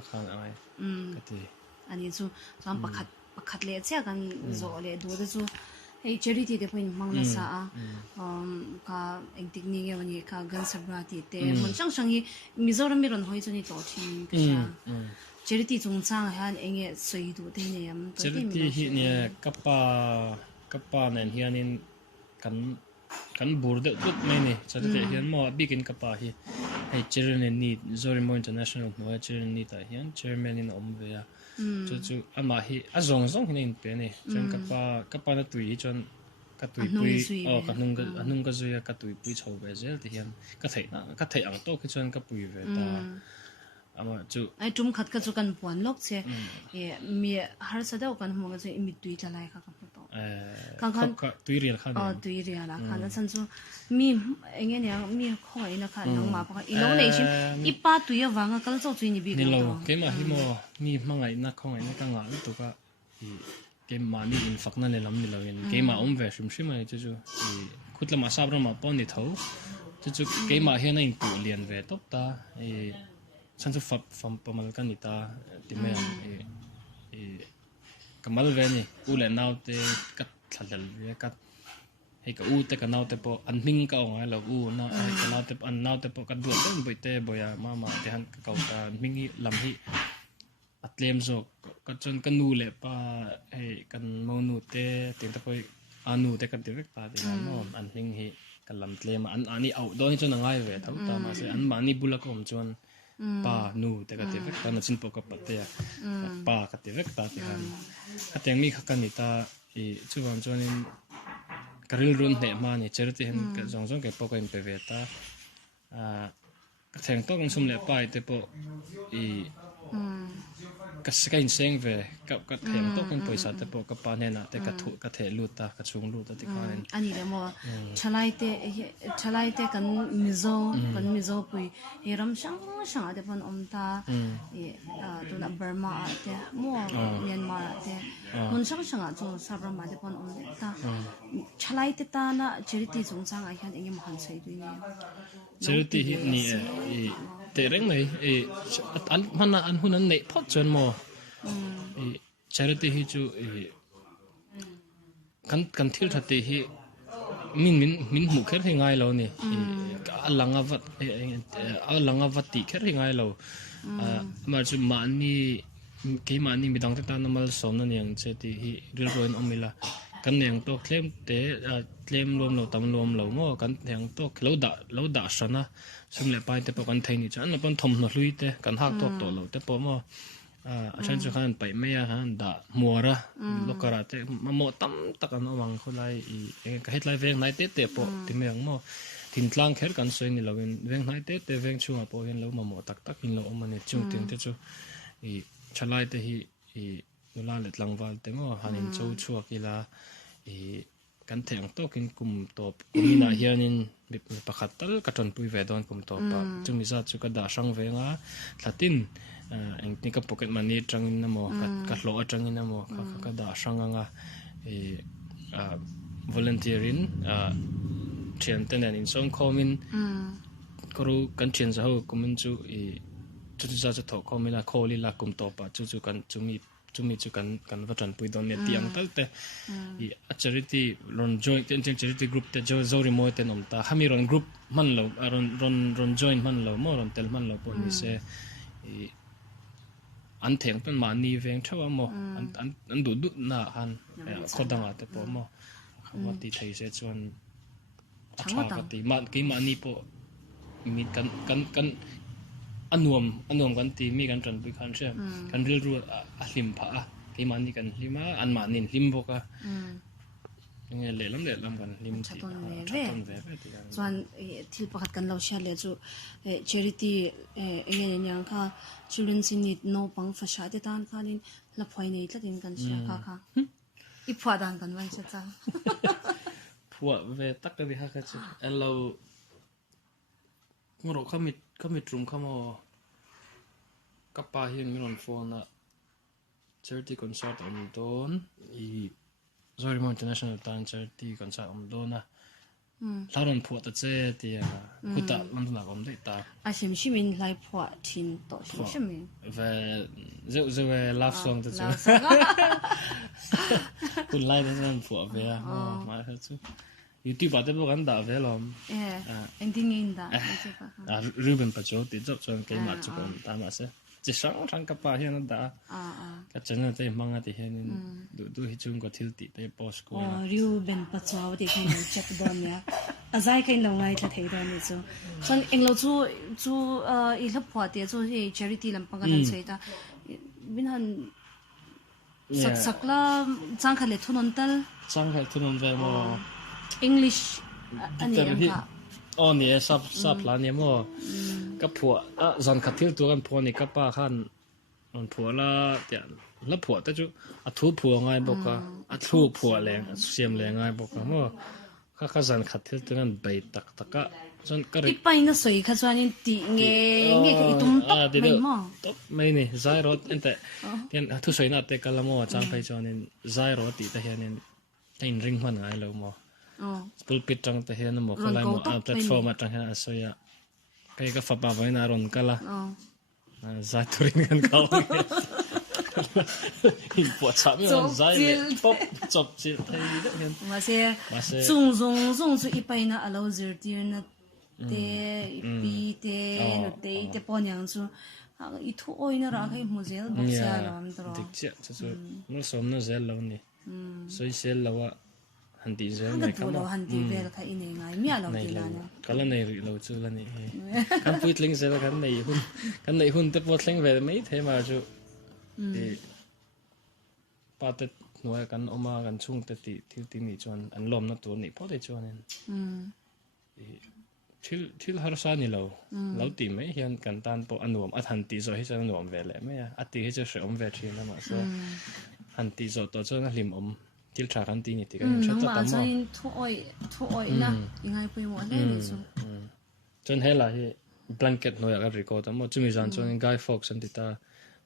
pakhan ai kati ani chu cham pakhat le che kan zo le do de chu hey charity de point mangla sa ka ekdik ni ge wani ka gan sabrati te mon sang sang yi mizoram miron hoi chuni to thin ka sha charity chung chang han enge soi du te ne yam to charity hi ne kapa nen hianin kan burde dut mai ni charity hian mo bikin kapa hi hey children in need Zorimo International no children need ta hian chairman in omveya chu ama hi azong hin pe ni chen kapa na tui chon ka tui pui ka nung ka zuya ka tui pui chho be zel ti hian ka thei ang to ki chon ka pui ve ta ama chu ai tum khat ka chu kan puan lok che e mi har sa dau kan hmo ga che mi tui chalai ka ka to kan tui rial khan tui rial la khan san chu mi enge ne mi khoi na khan nang ma pa ilo nei shin ipa tui awanga kal chau chui ni bi ni lo ke ma hi mo mi mangai na khongai na ka nga tu ka ke ma ni in fakna le lam ni lo in ke ma om ve shim shim ai chu khutla ma sabra ma pon ni tho chu ke ma he na in pu lian ve top ta san chu fam pamal kan ni ta ti me kamal ve ni u le nau te kat thalal ve kat hei ka u te ka nau te po an hing ka ong ai lo u na ai ka nau te an nau te po ka du ten boi te boya ma te han ka kau ta hing hi lam hi atlem zo ka chon ka nu le pa hei kan mo nu te ting ta poi anu te ka direk ta ti no an hing hi ka lam tlem an ani au do ni chon ngai ve thau ta ma se an ma ni bula kom chon pa nu te ka direk ta na chin po ka pate pa ka direk ta ti han ka teng mi kha kan ni ta i chuwan chon in karil run ne ma ni charity hen ka jong ke po ka in pe ve ta ka theng to kong sum le pai te po i ka skai seng ve ka theng to kong poisa te po ka pa ne na te ka thu ka the lu ta ka chung lu ta ti ka nen ani le mo chalai te kan mizo pui he ram sang ade pon om ta e to na Burma te mo Myanmar te mon sang chu sabram ma de pon om ta chalai te ta na charity chung chang ai khan engem han sei du ni charity hi ni te reng mai an mana an hunan nei phot chon mo charity hi chu kan thil thate hi min mu kher hi ngai lo ni alanga vat ti kher hi ngai lo ma chu ma ni ke ma ni midangte ta normal som na niang che ti hi ril roin omila kan neng to claim lom lo tam lom lo mo kan neng to lo da sana sum le pai te po kan thai ni chan na pon thom no hlui te kan hak tok to lo te po mo chan chu khan pai me ya han da muara lokara te mo tam takan omang khulai i ka hetlai veng nai te po ti meng mo tin tlang kher kan soi ni lovin veng nai te veng chunga po hen lo mo tak in lo omani chung ting te chu i chalai te hi i nula le tlangwal te mo hanin chu chuak ila i kan theng to kin kum top kumina hianin mi pakhat tal ka ton pui ve don kum top pa chumi za chu ka da sang venga thlatin eng ti ka pocket money tangin na mo ka hlo atangin na mo ka da sanga nga volunteering thian ten an in song khomin koru kan thian za ho kumin chu i chu za cha tho khomila kholi la kum to pa chu kan chumi chu kan vatan pui don ne tiang talte i charity ron join ten charity group te zo remote te nom ta hami ron group man lo ron join man lo mo ron tel man lo pon ni se i an theng pen ma ni veng thawa mo an du na han khodanga te po mo ma ti thei se chuan acha ka ti ma ki ma ni po mi kan anuam kan ti mi kan tran pui khan sem kan ril ru a hlim pha ki ma ni kan hlima an ma nin hlim boka nge le lam kan hlim ti chaton ve ti chuan thil pakhat kan lo sha le chu charity enge nyang kha children in need no pang fa sha te tan khanin la phoi nei tlatin kan sha kha i phwa dan kan wan cha cha phwa ve tak ka bi ha ka chu an lo ngoro khamit rum khamo kapa hian miron phone na charity concert don i Zorimo International Tan charity concert dona lao ron phua ta che ti huta lam na kom dei ta a sim simin lai phwa thin to sim simin ve zo love song ta chu kun lai ta ron phua ve ma ha chu YouTube ate bo kan da ve lom ending in da Reuben Pachuau ti chop chon ke ma chu kon ta ma se chỉ sáng cấp ba hiện đã cái chân là thấy mang cái hiện du hi chung có thiếu tị thấy post của Reuben Pachuau thì cái này chắc đòn nhá azai cái lâu ngày thấy đòn này chứ son anh lâu chú ít lớp phật thì chú thì charity làm bằng cái này ta bên hắn sắc là trang khai lệ thôn về mà English anh em cả nè sắp là nè mà cái phùa dàn khát thiếuตัวกันphùaนี่ก็ป้าขันมันphùaละเดี๋ยวละphùaแต่จู่ทูphùaง่ายบอกก็ทูphùaแรงเสียมแรงง่ายบอกก็มั่วข้าดานขัดthiếuตัวกันใบตักก็จนก็ริบไปน่ะสวยข้าจวนนี่ตีเงี้ยก็อีตุ้มตบไม่มั่วตบไม่นี่ใจรถเอ็นแต่เดี๋ยวทุกสวยน่าเตะกันละมั่วจางไปจวนนี่ใจรถตีแต่เฮียนี่แต่อินริงมันง่ายเลยมั่วpulpit trang te hian mo khalai mo platform atang hian asoya kai ka fa pa vai na ron kala za turin kan kau in po cha mi on zai pop chop chil thai de hian ma se zung su i pai na alo zir tir na te pi te pon yang su i thu oi na ra kai mo zel bo sia lam tro dik cha chu no som no zel lo ni soi sel lawa han ti zel nei kam lo han ti vel kha ine ngai mi alo ti la na kala nei ri lo chu la ni kan puit ling zel kan nei hun te pot ling ve mai the ma chu e pa te noi kan oma kan chung te ti ni chuan an lom na tur ni po te chuan en thil har sa ni lo ti mai hian kan tan po anuam a han ti zo hi chan nuam ve le me a ti hi chu shom ve thi na ma so han ti zo to chuan a hlim om til tra kan ti ni ti kan chat ta ma thu oi na ingai pui mo le ni chu chon hela hi blanket no ya record mo chumi jan chon guy fox an ti ta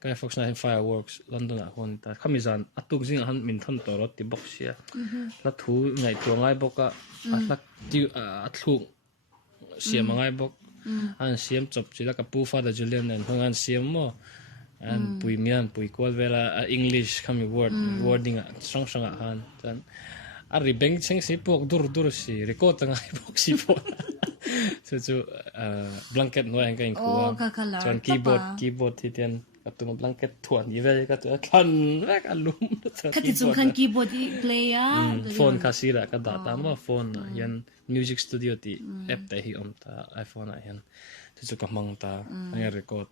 guy fox na fireworks london a hon ta khamizan atuk jing han min thon to ro ti box sia la thu ngai tu ngai boka a lak ti a thu siam ngai bok an siam chop chi la ka pu fa da julian an hong an siam mo an pui mian pui kwal vela english khami wording strong han tan a ribeng cheng si pok dur si record ngai box si po chu blanket no ang kain kuwa chan keyboard thi ten katung blanket thuan ni ve ka tu khan vek alum ka ti chung khan keyboard i play a phone ka sira ka data ma phone yan music studio ti app te hi om ta iphone a yan chu ka mang ta ang record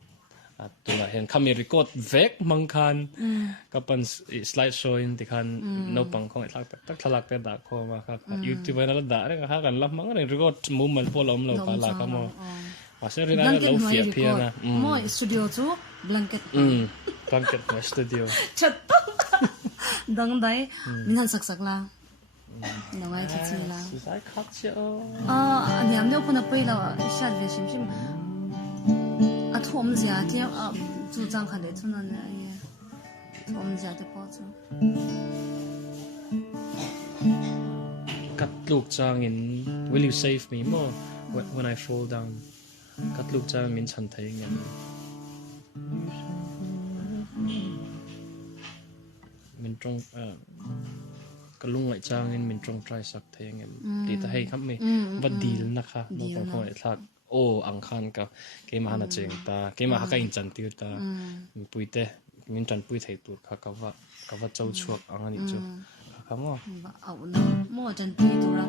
at tula hen kami record vek mang khan kapan slide show in ti khan no pang khong tak thalak te da kho ma kha youtube na da re ka kan lam mang re record movement polom lo pa la ka mo wase re na lo fia pia na mo studio chu blanket na studio chat dang dai min han sak la no ai chi chi la sai khak che ani am no puna pui la sha ve sim sim a thom zia te zu zang khan de chu na ne ai thom zia de po chu kat luk chang in will you save me more when I fall down kat luk chang min chan thai ngam min trong kalung ngai chang in min trong try sak thai ngam ti ta hei kham me va deal na kha no ko khoi thak ang khan ka ke ma na cheng ta ke ma ha ka in chan tir ta pui te min chan pui thai tur kha ka va chau chuak ang ani chu kha mo au no mo chan pui tu ra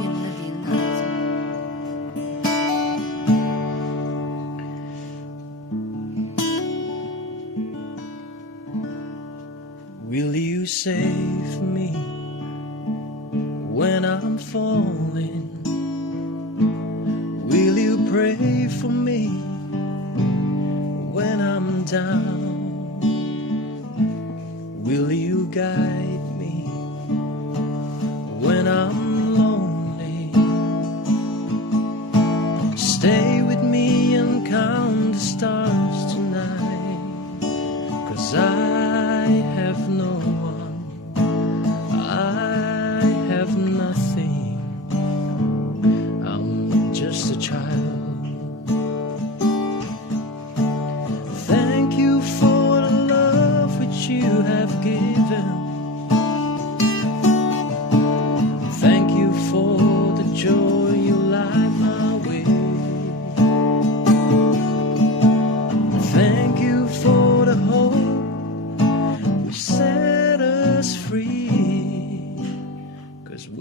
min na din na will you save me when I'm falling will you pray for me when I'm down will you guide me when I'm lonely stay with me and count the stars tonight 'cause I have no one I have nothing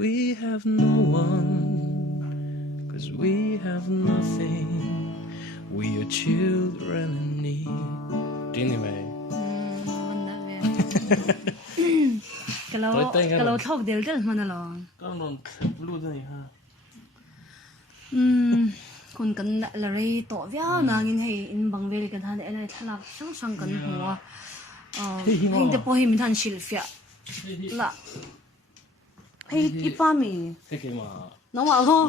we have no one, 'cause we have nothing. We are children in need. Anyway. Kalau thọc del mà nó. Có non luôn thế này ha. Kun kan la rei to via na ngin hei in bang veli kan han elai thalak sang sang kan huwa. Hin te po hi min han silfia. La. Hei ipa mi. Thế cái mà. No ma ho.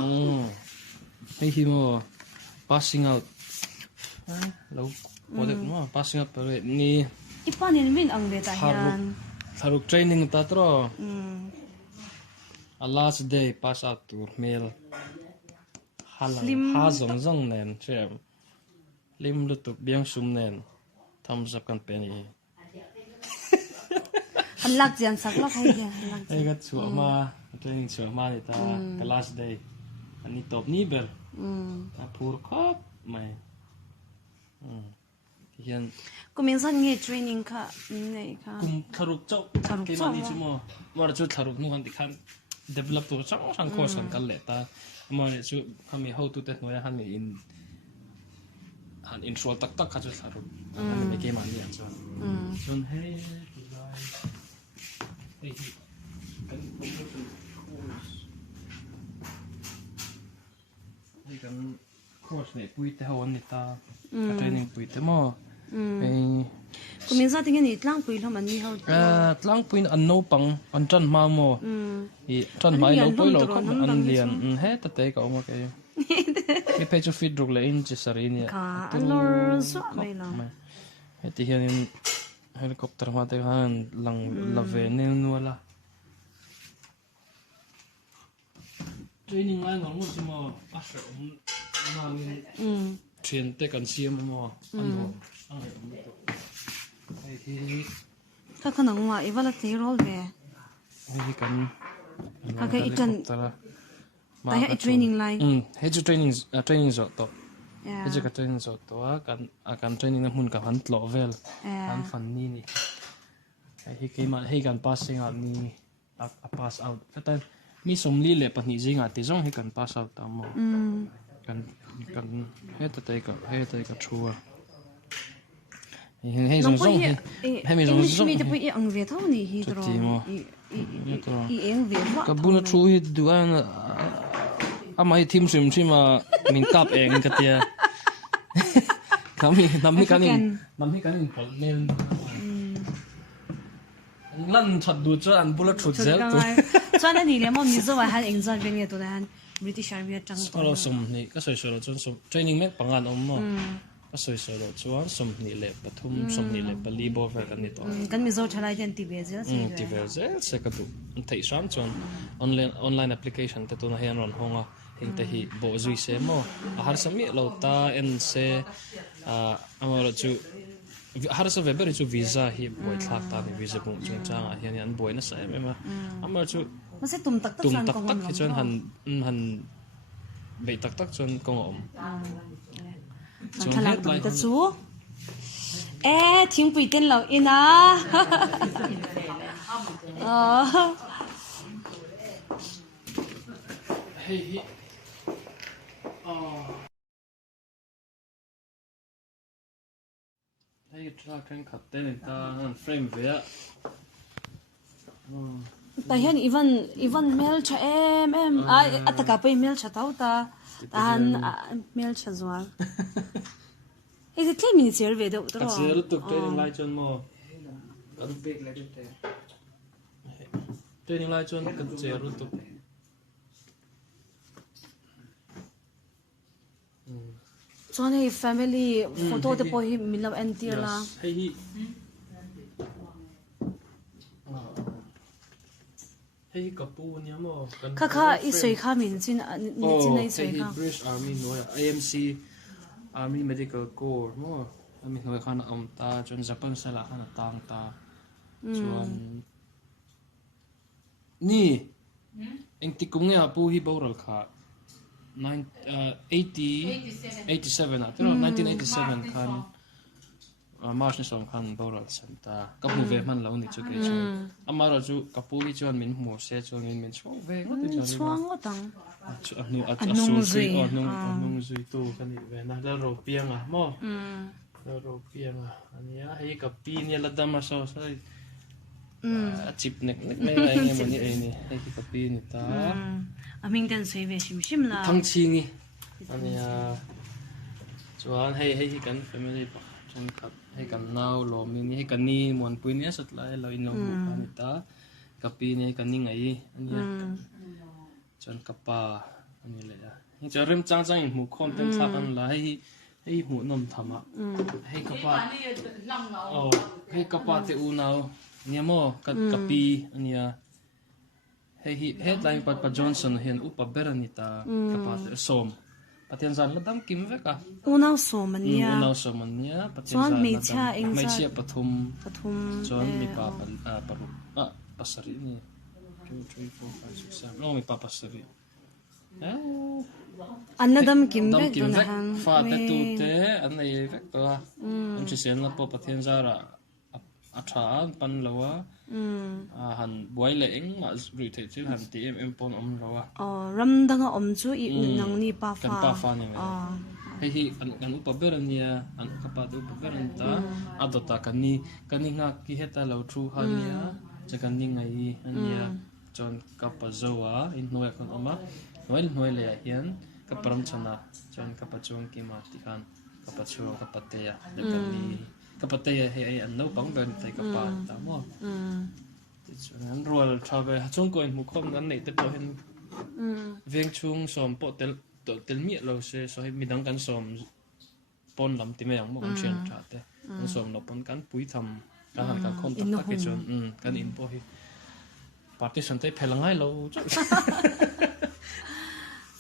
Hey hi mo passing out. Lâu có được mà passing out rồi ni. Ipa ni min ang ve ta hian. Tharuk training ta tro. A last day pass out to mail. Halang ha zong zong nen chem. Lim lutuk biang sum nen. Thumbs up kan pen hi. Han lak jian sak lak hai dia. Ai gat chu ma training chu ma ni ta the last day. Ani top ni ber. Ta phur khop mai. Hian Ko min san nge training kha nei kha. kum tharuk chau ke ma ni chu mo. Mar chu tharuk nu kan ti khan develop to chang sang course kan kal le ta. Mar chu kami how to tet noya han mi in han intro tak tak kha chu tharuk. An me ke ma ni an chu. Chun hey hey kan kan course ne pui te hawan ni ta training pui te mo ei Ko min sa tingin itlang pui lam an ni ho. tlang pui an no pang an tran ma mo I tran mai lo pui lo kham an lian he ta te ka mo ke mi pe chu fit drug le in chi sari ni Ka anor so mai la. he ti hian in helicopter ma te han lang la ve ne nu la training ai ngol mo chi mo a sho ma min train te kan siam mo an ho ang he to ai thi Ka kanang wa iwala te rol ve. ai kan Ka ka ikan ta ya training lai. he chu training zo to Yeah. he chu ka training zo to kan training na mun ka han tlo vel Yeah. han fan ni he ke ma he kan passing out ni a pass out ta mi som li le pa ni jinga ti zong he kan pass out ta mo kan he ta ka chua he zong zong he mi zong zong mi te pui ang ve thau ni hi dro. I eng ve wa. ka buna chu hi duan a mai thim sim ma min kap eng ka tia nami kanin pol nen lan chat du cha an bula thu zel tu Chuan ani le mo mi zo wa han eng zon ve nge to han British Army tang to. solo som ni ka soi solo chon som training mek pangan om mo ka soi solo chuan som ni le pathum som ni le pali bo ver kan ni to Kan mi zo thalai den ti ve zel si. ti ver zel se ka tu thei sam chon online application te tu na hian ron honga hing te hi bo zui se mo a har sami lo ta en se amara chu har sa weber chu visa hi boy thak ta ni visa bung chung chang a hian an boy na sa em ma amara chu Ma se tum tak tak tum san tak kong tak om. hi chuan han be tak tak chuan kong om An thalak dum ta chu. Thing pui ten lo ina. hey hey tra kan khat te ni ta an frame ve a Ta hian even mail cha em ataka pui mail cha tau ta han mail cha zwal. Is it 10 minutes here ve do ka tro. zel tu training lai chon mo Aru big like it. training lai chon ka zel tu Chuan hei family photo te po hi milau en tir la. hey hi hey ka pu ni mo Kha I soi kha min chin ni chin nei soi kha. British Army no AMC Army Medical Corps mo ami noi khan ta chon Japan sala khan tang ta chuan ni eng ti kum nge pu hi boral kha 87 atero 1987 khan Mars ni som khan boral santa kapu ve man lo ni chu ke chu amara chu kapu gi chuan min mu se chuan min chuang ve ngot ti chuang tang chu anu asu zui nung zui tu kan ni ve na la ro piang a mo la ro piang a ania hei kapi ni la dama so sai chip nek mai ai nge mani ai ni hei kapi ni ta aming den sei ve sim la thang chi ni ania chuan hei kan family pa chun kap hei kan nau lo mi ni hei kan ni mon pui ni sat lai lo in lo pa ni ta kapi ni kan ni ngai ania chun kapa ani le ya ni cha rem chang chang in mu khom ten thak an la hei mu nom thama hei kapa hei kapa te u nau ni mo kapi ania hei headline pa Johnson hian upa beranita kapa te som Patian zan la dam kim veka unau so mania unau so mania patian chuan zan mei cha eng mai cha chia pathum chuan mi e pa paru pasari ni 2 3 4 5 6 7 no mi pa pasari anadam kim dam vek kim don vek han fa te tu te an nei vek to an chi sen la po patian zara a tha pan lawa han boy le eng ma rui the chil han ti em pon om lawa ram danga om chu I nang ni pa kan fa pa fa ni hei an upa berania an kapa tu upa beranta adota kani nga ki heta lo thu hania cha kan ni ngai ania chon kapa zoa in noi kon oma noi le hian kaparam chana chon kapa chong ki ma ti khan kapa chu kapa te ya le kan ni kapa te ya hei an no pang ben tai kapa ta mo ti chon an rol thabe chong ko in mu khom nan nei te po hen veng chung som po tel mi lo se so hi midang kan som pon lam ti me ang mo kan chen tha te an som no pon kan pui tham kan han kan khom tak ke chon kan in po hi partition te phelangai lo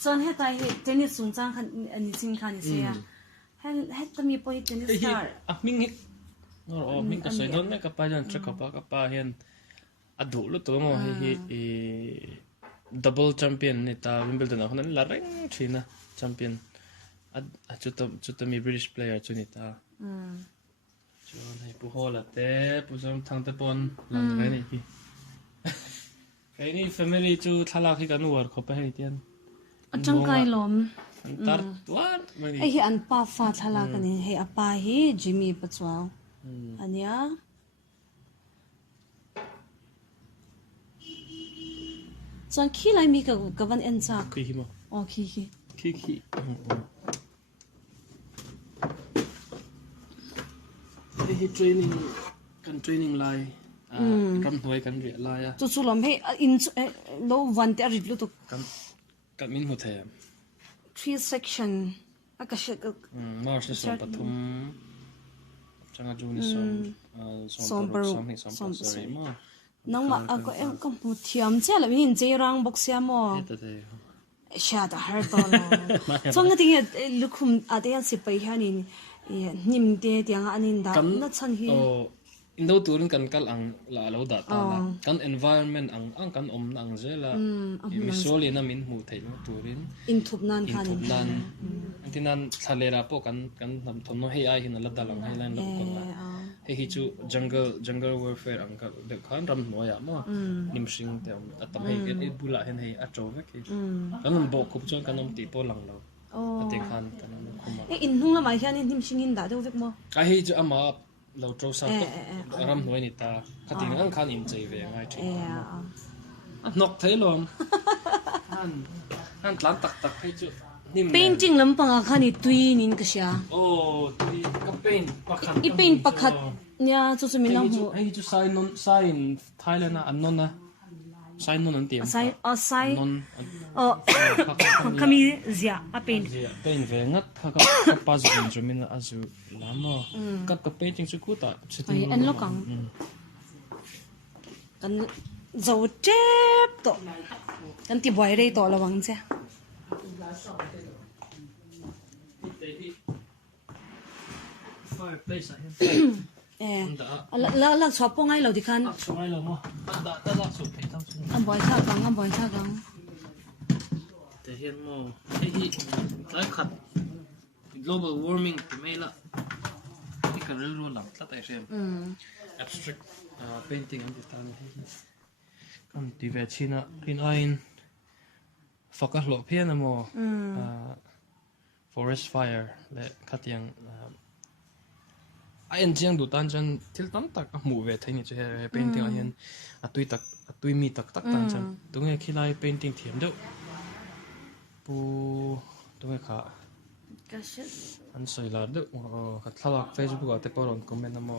chon he tai he tennis sung chang khan ani chin khan se ya he tami po hi tennis star ming hi ming ka sai don me ka pa jan tra ka pa hian adu lu to mo hi double champion ni ta Wimbledon a honan la reng thina champion chuta mi British player chuni ta chon hai pu hola te pu jom thang te pon lang ngai ni hi kai ni family chu thala khi kan war kho pa hai tian achang kai lom an tar tuan mari ai hi an pa fa thala kan he apa hi Jimmy Pachuau ania chon khi lai mi ka van en cha khi hi mo khi hi training lai kan hoi kan ri lai a chu lom he in lo van te rit lu to kan min hu the 3 section akasha mars ni som pathum changa ju ni som sorry mo nang ma ko em kam pu thiam che la min je rang box ya mo sha da har to no chong ti lukhum ade an sipai hanin nim te tiang anin da na chan hi indo turin kan kal ang la lo da ta la kan environment ang kan om ang zela misoli na min mu thai turin in thup nan khan nan antinan thalera po kan nam thonno hei ai hin la dalang hai lan lo kon la hei chu jungle warfare ang ka de khan ram noya mo nim sing te atam hei e bula hen hei a to ve ke kan bo khup chon kan om ti po lang lo ate khan kan am khuma in hung la mai hian nim singin da de vek mo ka hei chu ama lo tro sa to ram noi ni ta khating ang khan in chei ve ngai thi nok thei lom han tlan tak hei chu painting lam panga khani tui nin ka sha tui ka paint pakhat I paint pakhat nya chu chu min hu hei chu sign Thailand na anon na sign non an tiam sai kami zia a paint paint ve ngat kha pa zu min min azu lamo ka painting chu ku ta ai an lo kang kan zo chep to kan ti boy re to lawang che fireplace la chwa po ngai lo di khan ngai lo mo da su pe tang su am boy tha gang te hian mo hei lai khat global warming te mela cái real lang tlat ai xem abstract painting ang tan hi kan ti ve china rin ain focus lo phian amo forest fire le khatiang ain chiang du tan chan thil tam tak a mu ve thaini che painting a hian atui mi tak tan chan tunge khilai painting thiam deuh pu tunge kha Kasi an soilar deuh ka thlawak facebook ate poron comment amo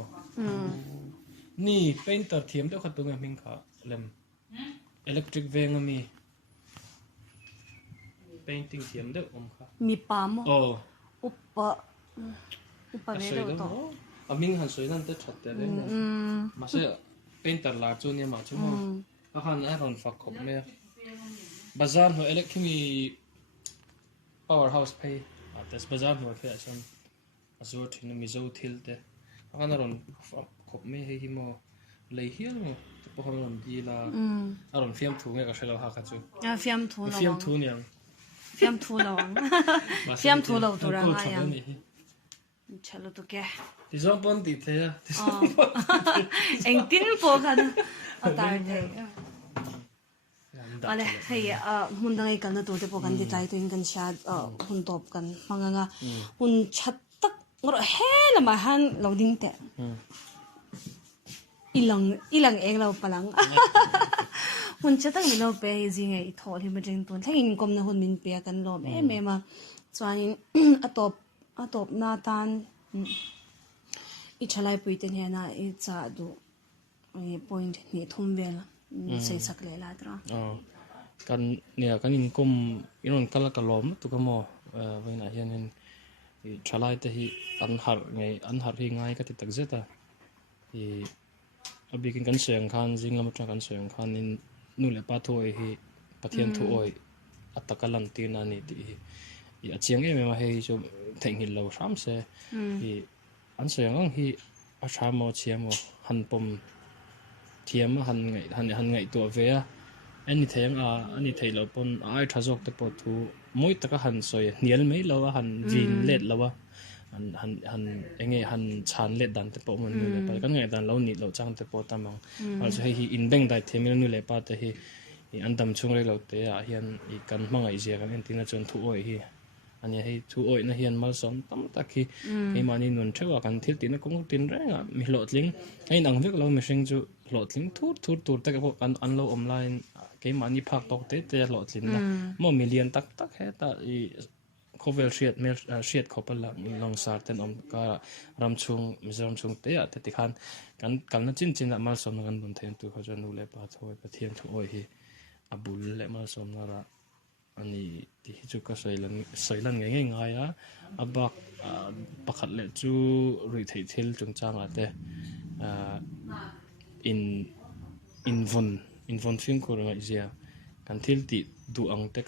ni painter thiam deuh kha tunge ming kha lem electric vengami painting thiam deuh kha mi pa mo oh upa ve do to aming han soilan te thatte ve ma se painter la chu ni ma chu mo a han a ron fak khop me bazar ho electrimi powerhouse pay tes bazar ho fe asan azur thin mi zo thil te han ron khop me he hi mo lei hial mo te po ron di la aron fiam thu nge ka shelo ha kha chu a fiam thu lo fiam thu niang fiam thu lo fiam thu lo tu ra nga ya chalo tu ke ti zong pon ti the ya eng tin po ka na atar de ale hey mun dang ai kan na tu te po kan di tai tu in kan sha hun top kan manganga hun chat tak ngor he la ma han loading te ilang eng lo palang hun chat tak mi lo pe ji ngai tho hi ma jing tun thain kom na hun min pe kan lo me ma chuanin atop na tan I chalai puiten he na I cha du point ni thum vel sei sak le la tra kan nia kan in kom inon kala kalom tu ka mo vaina hian in chalai te hi an har hi ngai ka ti tak zeta I abikin kan seng khan jinglam tra kan seng khan in nu le pa thoi hi pathian thu oi atakalam ti na ni ti I achiang e ma hei chu theng hi lo ram se I an seng ang hi a thamo chiamo han pom thiam han ngai to ve a ani theng ani thei lo pon ai thazok te po thu moi taka han soi nial mei lo han vin let lo han enge han chan let dan te po mon nu le pa kan ngai dan lo ni lo chang te po tamang also hei hi in beng dai themil nu le pa te hi I andam chung re lo te a hian I kan mangai je kan entina chon thu oi hi ani hei thu oi na hian mal som tam takhi hei mani nun thewa kan thil tin kong tin renga mi hlotling ai nang vek lo mi hring chu hlotling thur tak po kan an lo online ke mani phak tok te hlotlin na mo million tak he ta I khovel shiat khopal long sar ten om ka ramchung mizoram chung te a te tikhan kan na chin mal som kan bun then tu kha jan nu le pa thoi pathian thu oi hi abul le mal som na ra ani ti chu ka soilan ngai ya abak pakhat le chu rui thei thil chung chang ate in von film ko ra izia kan thil ti du ang te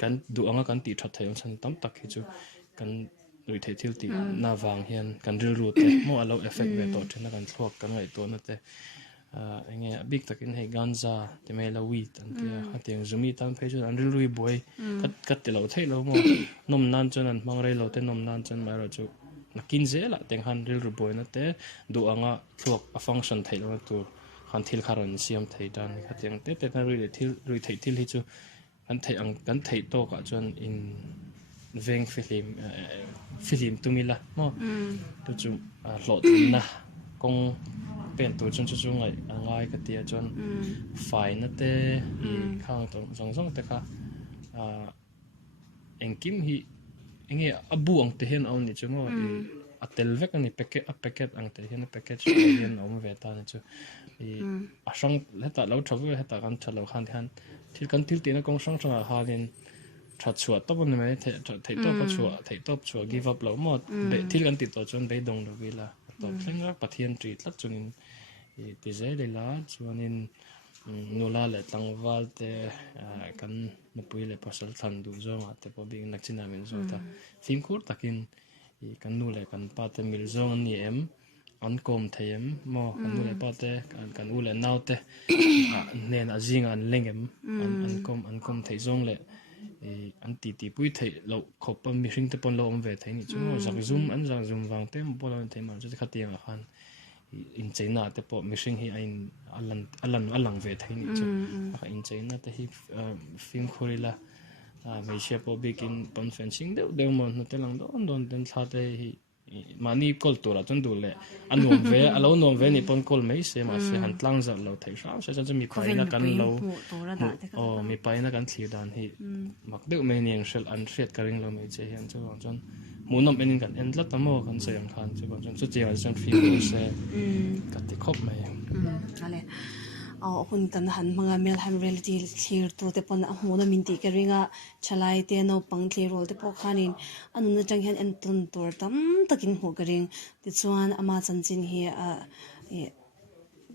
kan du anga kan ti that thai on san tam tak hi chu kan rui thei thil ti na wang hian kan ril ru te mo alo effect ve to thena kan thlok kan ngai to na te enge big takin hei ganja te mela wheat an te ateng zumi tan phei chu an ril rui boy kat te lo thei lo mo nom nan chon an mang rei lo te nom nan chon mai ro chu nakin zela teng han ril ru boy na te du anga thlok a function thei lo tu han thil kharon siam thei dan ateng te na rui thei thil hi chu kan thei to ka chon in veng film tumila mo tu chu hlot na kong pen tu chon chu ngai ka tia chon fai na te I khang tong zong te kha engkim hi enge abu ang te hen on ni chu mo atel vek ani packet ang te hen package hen om ve ta ni chu I asang leta lo thabu heta kan thalo khan than thil kan thil te na kong sang sang ha len that chuat to bon me thei to chua give up lo mo thil kan ti to chon be dong do vila to thlenga pathian tri tlat chunin ti zai le la chuanin nula le tlangwal te kan napui le pasal than du zonga te po bing nakchina min zo ta film khur takin kan nu le kan pa te mil zong ani em an kom thayem mo kan nu le pa te kan u le nau te nen a zinga an lengem an kom thei zong le อันตีปุ้ยไทยเราขบมีสิ่งที่ปนเราอมเวทนี่ช่วงจากzoomอันจากzoomวางเต็มปนเราเต็มมันจะขัดเตียงอ่ะคันอินเจน่าแต่พอมีสิ่งที่อินอัลลังเวทนี่ช่วงอินเจน่าแต่ที่ฟิล์มคุริละไม่ใช่พอบิกินปนเฟนซิ่งเดี๋ยวมันนั่นแต่หลังโดนเดินท่าได้มานี่กอลตัวละจนดูเลยอันนวมเวอเรานวมเวนี่ปนกอลไม่เสียมาเสียหันตั้งจากเราไทยช้าใช่จะมีไปนักกันเรามีไปนักกันที่ด้านที่มักเด็กไม่เนียงเชลอันเสียดกันเราไม่เจียนจนหมุนน้ำเป็นกันเอ็นลัดตั้มโมกันเสียงคันจนสุดเจียจนฟีลเสียกัดที่ครบไหมอะไรคุณกันหันมังเมลฮัมเรลิตี้คลีร์ตัวแต่ปนหัวน้ำมินตีกันริงะชลายเตียนเอาปังคลีร์โรลแต่พอขานินอันนั้นจังเห็นเอ็นตุนตัวตั้มตะกินหัวกันริงติดส่วนอามาจันจินเฮีย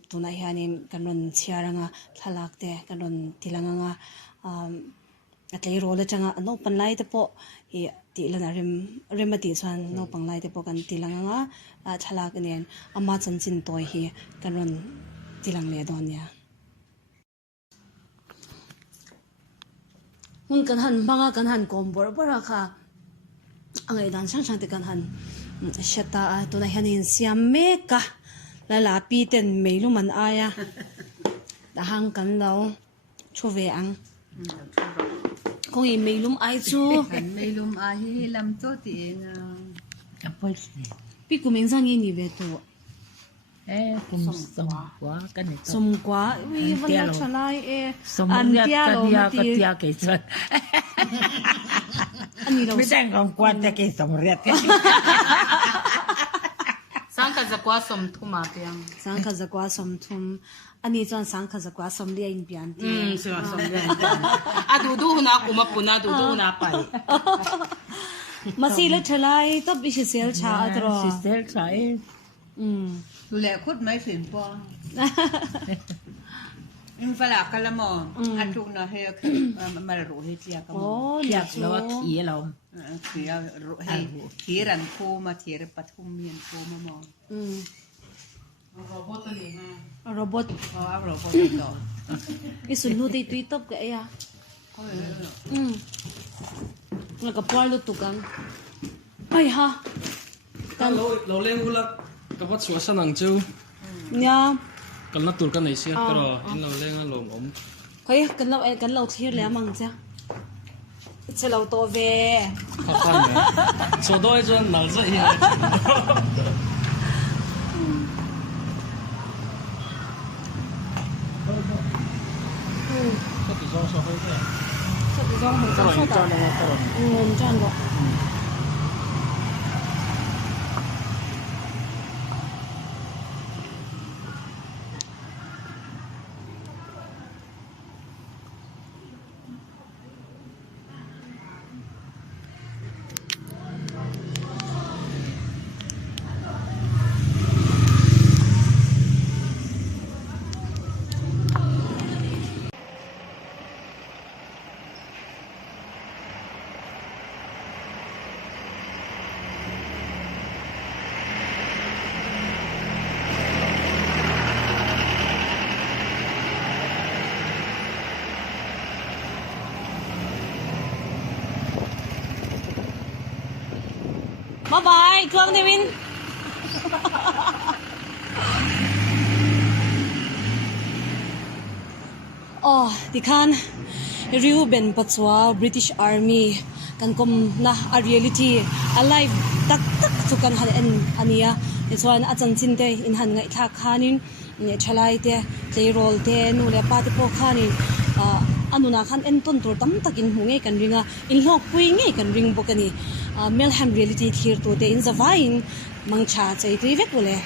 ตัวนั้นเฮียนินกันรอนเชียรังะทลักเตะกันรอนทีลังงะอัตเลยโรลจังะอันนู้ปันไล่แต่พอตีละนะริมมาตีส่วนนู้ปังไล่แต่พอกันทีลังงะทลักเนี่ยอามาจันจินตัวเฮียกันรอนทีลังเลียดอนเนี่ยมันกันหันบางกันหันกอมบอร์บอร์ค่ะอะไรดันช่างแต่กันหันเชตาตัวนั้นเห็นเสียเมกะแล้วลาปีเต็นไม่รู้มันอายะแต่ห่างกันเราชัวเวียงคงอีไม่รู้ไอจูไม่รู้อาฮีลำโตตีนะพี่กูมิงซังยินดีเวตัวคุณสมกว่ากันนี่สมกว่าวิวันละชลายอันเดียก็เดียกิจอันนี้เราไม่ได้ของกวนแต่กิจสมเรียดสังขจะกว่าสมทุมาเปียงสังขจะกว่าสมทุมอันนี้จวนสังขจะกว่าสมเลียนเปียนตีสมเลียนดูนะกูมาปุ่นดูนะไปมาสิละชลายต้องไปเซลชาตรอเซลชาดูแลคุดไม่ฝืนปออินฟลาคัลมออันทุกนาเฮกมารู้ให้เจียกันอยากรู้ว่าขี้เราขี้รู้ให้ขี้รันโคมาขี้รปัดคุมเมียนโคมามองโรบอทนี่ฮะโรบอทโรบอทต่อไอ้สุนุดีตุยตบกันอ่ะแล้วก็ปล่อยลุตุกันไอ้ฮะกันเราเล่นกูละกับวัดสวนสนังจูเนี่ยกันนัดตัวกันไหนเสียแต่เราเล่นอารมณ์เฮ้ยกันเราเที่ยวแล้วมั้งจ้ะจะเราตัวเวข้าฟังเนี่ยโซดอยจนหนักซะอีกก็ติดจอให้แค่ติดจอเหมือนกันจอเลยเงินจอนบอกบายเครื่องดิวินดิคันริวเบนปัจจุบัน British Army กันกลมนะa reality alive ตักสุกันหันอันนี้ส่วนอาจารย์จินเตอินหันไงทักขานินเนี่ยชลายเตะเจโรลเตะนู่นเลยปาติโปขานินอันนู้นขันต้นตัวตั้มตักินหัวไงกันริงอินหอกปุยไงกันริงบุกันนี่เมลแฮมเรียลิตี้ที่ตัวเตอินจะว่าอินมังชาใจตัวเวกเลย